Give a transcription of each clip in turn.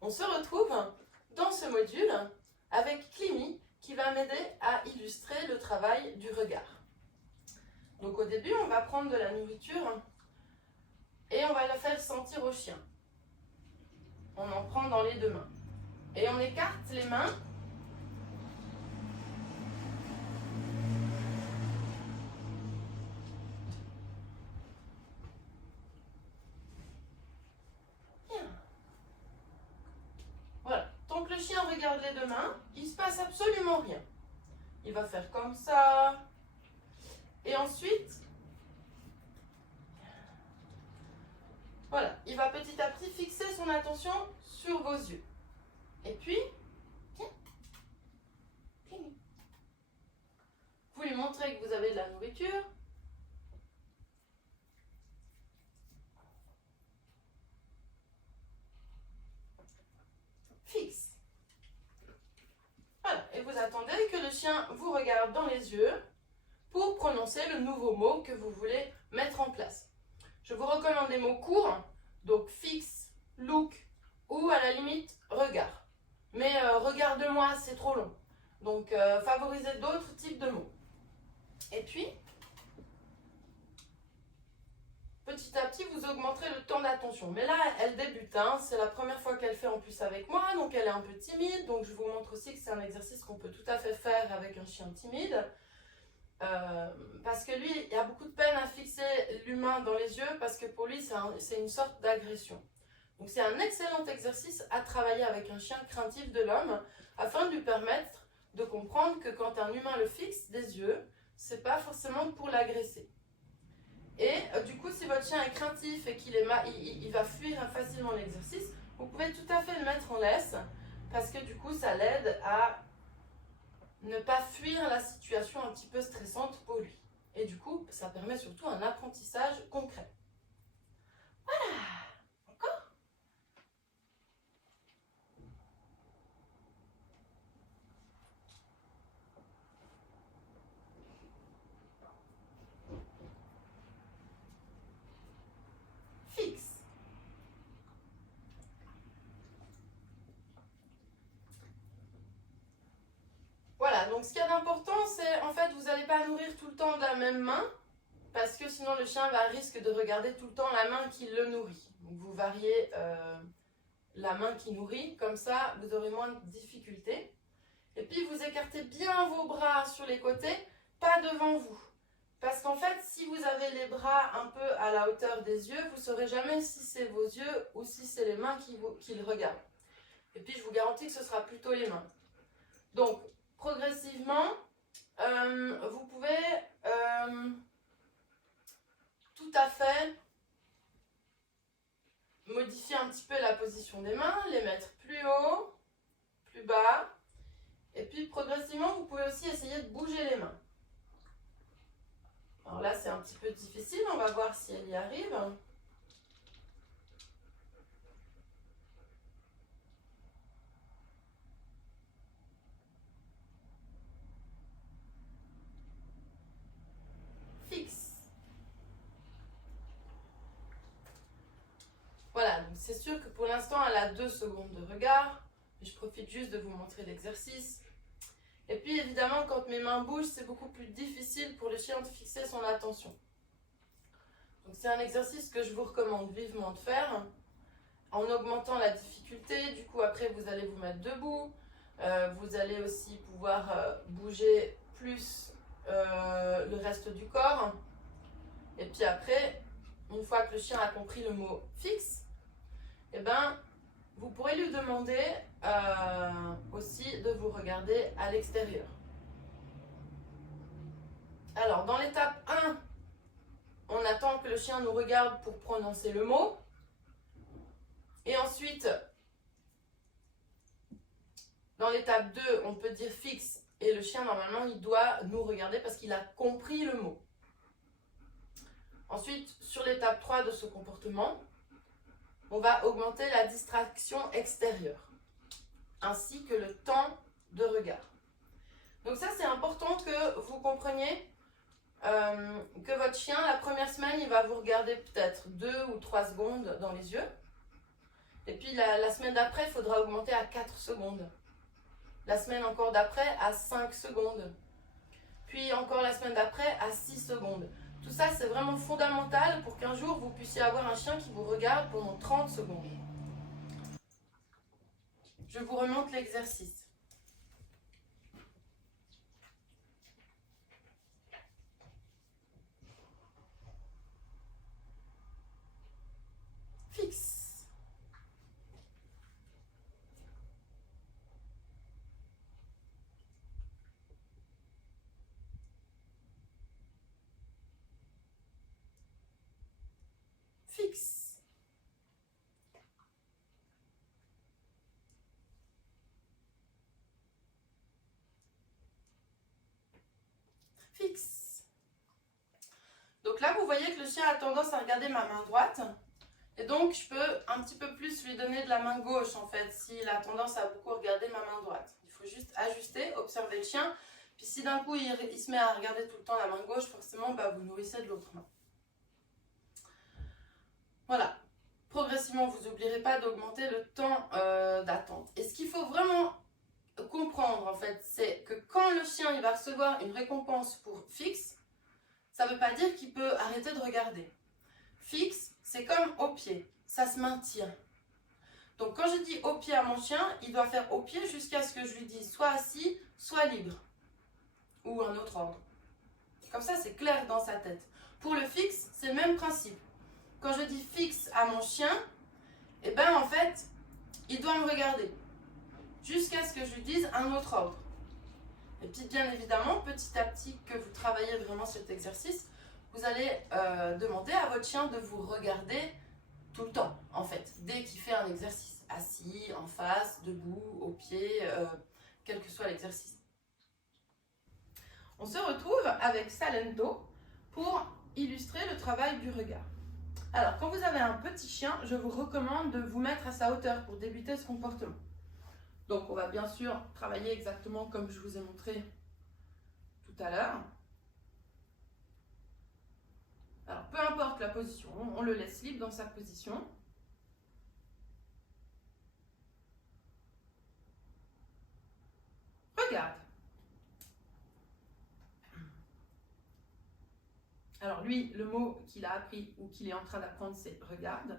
On se retrouve dans ce module avec Climi qui va m'aider à illustrer le travail du regard. Donc au début, on va prendre de la nourriture et on va la faire sentir au chien. On en prend dans les deux mains. Et on écarte les mains. Voilà. Tant que le chien regarde les deux mains, il ne se passe absolument rien. Il va faire comme ça. Et ensuite, voilà, il va petit à petit fixer son attention sur vos yeux. Et puis, vous lui montrez que vous avez de la nourriture. Fixe. Voilà, et vous attendez que le chien vous regarde dans les yeux pour prononcer le nouveau mot que vous voulez mettre en place. Je vous recommande des mots courts, donc fixe, look ou à la limite regard. Mais regarde-moi, c'est trop long. Donc favorisez d'autres types de mots. Et puis, petit à petit, vous augmenterez le temps d'attention. Mais là, elle débute, hein. C'est la première fois qu'elle fait en plus avec moi, donc elle est un peu timide. Donc je vous montre aussi que c'est un exercice qu'on peut tout à fait faire avec un chien timide. Parce que lui, il a beaucoup de peine à fixer l'humain dans les yeux parce que pour lui, c'est une sorte d'agression. Donc c'est un excellent exercice à travailler avec un chien craintif de l'homme afin de lui permettre de comprendre que quand un humain le fixe des yeux, c'est pas forcément pour l'agresser. Et du coup, si votre chien est craintif et qu'il il va fuir facilement l'exercice, vous pouvez tout à fait le mettre en laisse parce que du coup, ça l'aide à ne pas fuir la situation un petit peu stressante pour lui. Et du coup, ça permet surtout un apprentissage concret. Voilà. Encore ? Fixe. Voilà, donc ce qu'il y a d'important, c'est en fait, vous n'allez pas nourrir tout le temps de la même main, parce que sinon le chien risque de regarder tout le temps la main qui le nourrit. Donc vous variez la main qui nourrit, comme ça vous aurez moins de difficultés. Et puis vous écartez bien vos bras sur les côtés, pas devant vous. Parce qu'en fait, si vous avez les bras un peu à la hauteur des yeux, vous ne saurez jamais si c'est vos yeux ou si c'est les mains qui le regardent. Et puis je vous garantis que ce sera plutôt les mains. Donc, progressivement, vous pouvez tout à fait modifier un petit peu la position des mains, les mettre plus haut, plus bas. Et puis progressivement, vous pouvez aussi essayer de bouger les mains. Alors là, c'est un petit peu difficile, on va voir si elle y arrive. Fixe. Voilà, donc c'est sûr que pour l'instant, elle a 2 secondes de regard. Je profite juste de vous montrer l'exercice. Et puis évidemment, quand mes mains bougent, c'est beaucoup plus difficile pour le chien de fixer son attention. Donc c'est un exercice que je vous recommande vivement de faire en augmentant la difficulté. Du coup, après, vous allez vous mettre debout. Vous allez aussi pouvoir bouger plus le reste du corps. Et puis après, une fois que le chien a compris le mot fixe, eh ben, vous pourrez lui demander aussi de vous regarder à l'extérieur. Alors, dans l'étape 1, on attend que le chien nous regarde pour prononcer le mot. Et ensuite, dans l'étape 2, on peut dire fixe. Et le chien, normalement, il doit nous regarder parce qu'il a compris le mot. Ensuite, sur l'étape 3 de ce comportement, on va augmenter la distraction extérieure, ainsi que le temps de regard. Donc ça, c'est important que vous compreniez que votre chien, la première semaine, il va vous regarder peut-être 2 ou 3 secondes dans les yeux. Et puis la semaine d'après, il faudra augmenter à 4 secondes. La semaine encore d'après à 5 secondes. Puis encore la semaine d'après à 6 secondes. Tout ça, c'est vraiment fondamental pour qu'un jour, vous puissiez avoir un chien qui vous regarde pendant 30 secondes. Je vous remonte l'exercice. Fixe. Fixe. Fixe. Donc là, vous voyez que le chien a tendance à regarder ma main droite. Et donc, je peux un petit peu plus lui donner de la main gauche, en fait, s'il a tendance à beaucoup regarder ma main droite. Il faut juste ajuster, observer le chien. Puis si d'un coup, il se met à regarder tout le temps la main gauche, forcément, vous nourrissez de l'autre main. Voilà. Progressivement, vous n'oublierez pas d'augmenter le temps d'attente. Et ce qu'il faut vraiment comprendre, en fait, c'est que quand le chien il va recevoir une récompense pour fixe, ça ne veut pas dire qu'il peut arrêter de regarder. Fixe, c'est comme au pied, ça se maintient. Donc quand je dis au pied à mon chien, il doit faire au pied jusqu'à ce que je lui dise soit assis, soit libre. Ou un autre ordre. Comme ça, c'est clair dans sa tête. Pour le fixe, c'est le même principe. Quand je dis fixe à mon chien, eh ben en fait, il doit me regarder. Jusqu'à ce que je lui dise un autre ordre. Et puis bien évidemment, petit à petit que vous travaillez vraiment cet exercice, vous allez demander à votre chien de vous regarder tout le temps, en fait, dès qu'il fait un exercice. Assis, en face, debout, au pied, quel que soit l'exercice. On se retrouve avec Salento pour illustrer le travail du regard. Alors, quand vous avez un petit chien, je vous recommande de vous mettre à sa hauteur pour débuter ce comportement. Donc, on va bien sûr travailler exactement comme je vous ai montré tout à l'heure. Alors, peu importe la position, on le laisse libre dans sa position. Regarde. Alors lui, le mot qu'il a appris ou qu'il est en train d'apprendre, c'est regarde.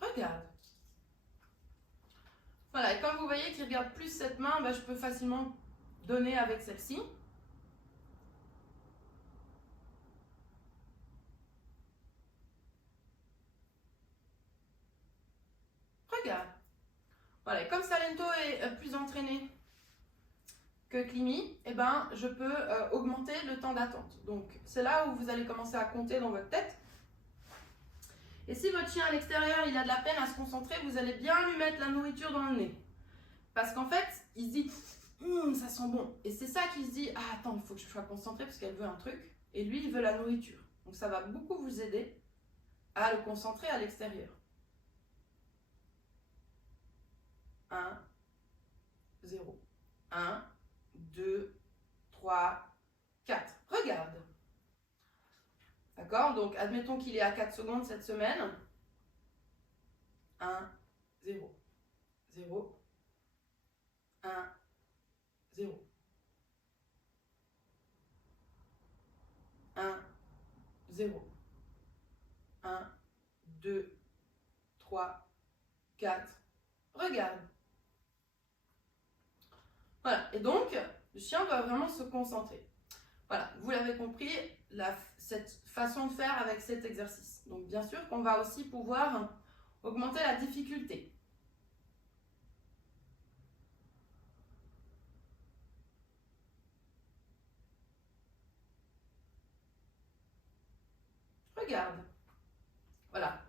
Regarde. Voilà, et quand vous voyez qu'il regarde plus cette main, je peux facilement donner avec celle-ci. Regarde. Voilà, et comme Salento est plus entraîné que Climi, je peux augmenter le temps d'attente. Donc, c'est là où vous allez commencer à compter dans votre tête. Et si votre chien à l'extérieur, il a de la peine à se concentrer, vous allez bien lui mettre la nourriture dans le nez. Parce qu'en fait, il se dit, ça sent bon. Et c'est ça qu'il se dit, ah attends, il faut que je sois concentré parce qu'elle veut un truc. Et lui, il veut la nourriture. Donc, ça va beaucoup vous aider à le concentrer à l'extérieur. 1, 0. 1, 2, 3, 4. Regarde. D'accord? Donc, admettons qu'il est à 4 secondes cette semaine. 1, 0. 0. 1, 0. 1, 0. 1, 2, 3, 4. Regarde. Voilà, et donc, le chien doit vraiment se concentrer. Voilà, vous l'avez compris, cette façon de faire avec cet exercice. Donc, bien sûr qu'on va aussi pouvoir augmenter la difficulté. Regarde. Voilà.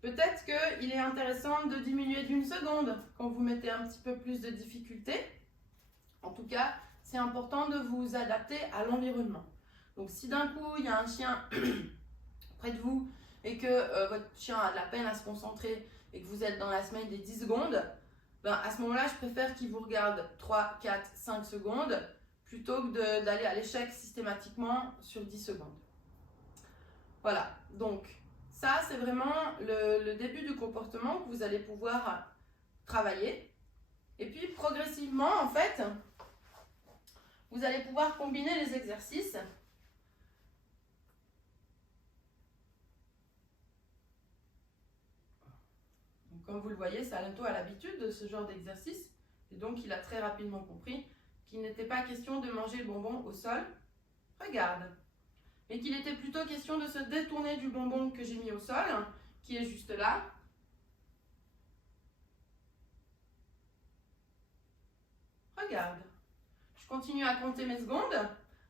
Peut-être qu'il est intéressant de diminuer d'1 seconde quand vous mettez un petit peu plus de difficulté. En tout cas, c'est important de vous adapter à l'environnement. Donc si d'un coup, il y a un chien près de vous et que votre chien a de la peine à se concentrer et que vous êtes dans la semaine des 10 secondes, à ce moment-là, je préfère qu'il vous regarde 3, 4, 5 secondes plutôt que d'aller à l'échec systématiquement sur 10 secondes. Voilà, donc Ça, c'est vraiment le début du comportement que vous allez pouvoir travailler. Et puis, progressivement, en fait, vous allez pouvoir combiner les exercices. Donc, comme vous le voyez, Salento a l'habitude de ce genre d'exercice. Et donc, il a très rapidement compris qu'il n'était pas question de manger le bonbon au sol. Regarde. Mais qu'il était plutôt question de se détourner du bonbon que j'ai mis au sol, qui est juste là. Regarde. Je continue à compter mes secondes.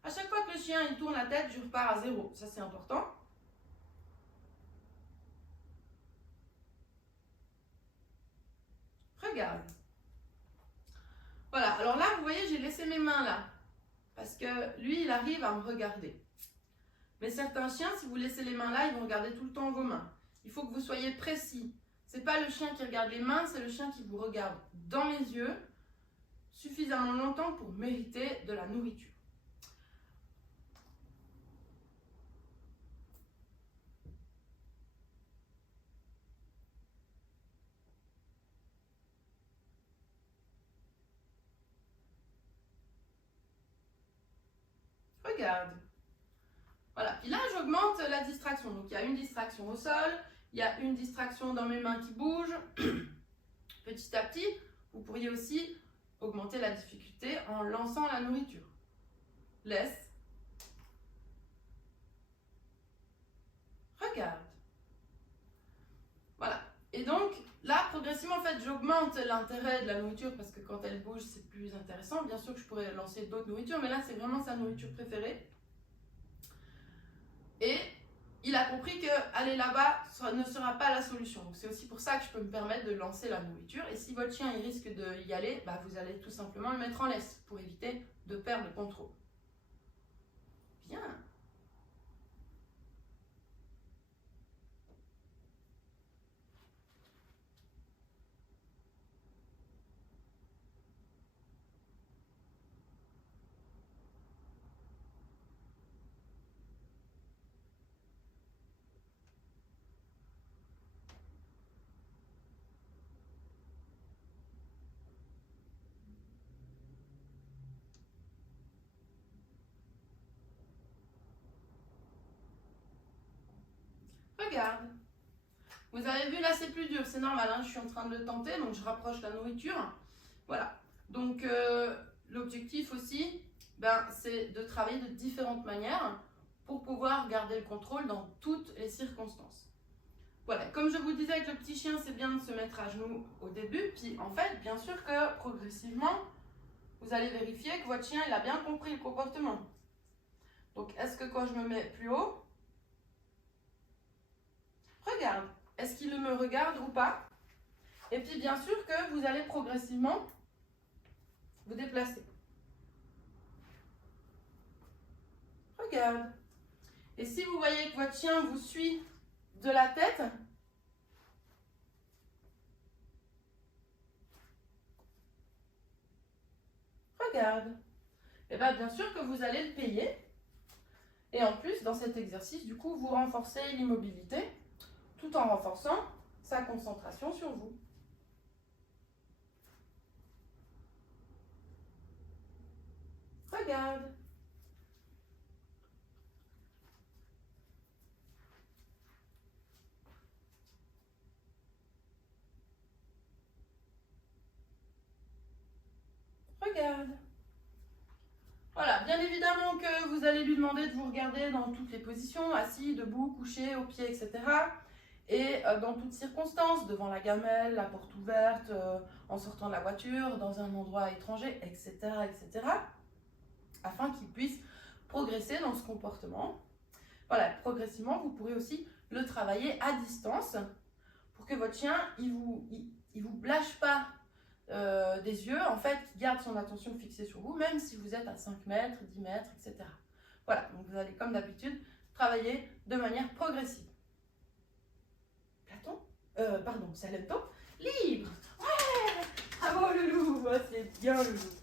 À chaque fois que le chien il tourne la tête, je repars à 0. Ça, c'est important. Regarde. Voilà. Alors là, vous voyez, j'ai laissé mes mains là. Parce que lui, il arrive à me regarder. Mais certains chiens, si vous laissez les mains là, ils vont regarder tout le temps vos mains. Il faut que vous soyez précis. Ce n'est pas le chien qui regarde les mains, c'est le chien qui vous regarde dans les yeux suffisamment longtemps pour mériter de la nourriture. Regarde. Voilà. Puis là, j'augmente la distraction. Donc, il y a une distraction au sol, il y a une distraction dans mes mains qui bougent. Petit à petit, vous pourriez aussi augmenter la difficulté en lançant la nourriture. Laisse. Regarde. Voilà. Et donc, là, progressivement, en fait, j'augmente l'intérêt de la nourriture parce que quand elle bouge, c'est plus intéressant. Bien sûr que je pourrais lancer d'autres nourritures, mais là, c'est vraiment sa nourriture préférée. Et il a compris que aller là-bas ne sera pas la solution. Donc, c'est aussi pour ça que je peux me permettre de lancer la nourriture. Et si votre chien il risque d'y aller, bah, vous allez tout simplement le mettre en laisse pour éviter de perdre le contrôle. Bien. Regarde. Vous avez vu, là, c'est plus dur. C'est normal, hein, je suis en train de le tenter, donc je rapproche la nourriture. Voilà. Donc, l'objectif aussi, c'est de travailler de différentes manières pour pouvoir garder le contrôle dans toutes les circonstances. Voilà, comme je vous disais avec le petit chien, c'est bien de se mettre à genoux au début. Puis, en fait, bien sûr que progressivement, vous allez vérifier que votre chien il a bien compris le comportement. Donc, est-ce que quand je me mets plus haut, regarde, est-ce qu'il me regarde ou pas? Et puis, bien sûr que vous allez progressivement vous déplacer. Regarde. Et si vous voyez que votre chien vous suit de la tête, regarde. Et bien sûr que vous allez le payer. Et en plus, dans cet exercice, du coup, vous renforcez l'immobilité tout en renforçant sa concentration sur vous. Regarde. Regarde. Voilà, bien évidemment que vous allez lui demander de vous regarder dans toutes les positions, assis, debout, couché, au pied, etc. Et dans toutes circonstances, devant la gamelle, la porte ouverte, en sortant de la voiture, dans un endroit étranger, etc. etc. afin qu'il puisse progresser dans ce comportement. Voilà, progressivement, vous pourrez aussi le travailler à distance pour que votre chien, il vous lâche pas des yeux, en fait, qui garde son attention fixée sur vous, même si vous êtes à 5 mètres, 10 mètres, etc. Voilà, donc vous allez, comme d'habitude, travailler de manière progressive. Salento, libre. Ouais, bravo le loup, c'est bien le loup.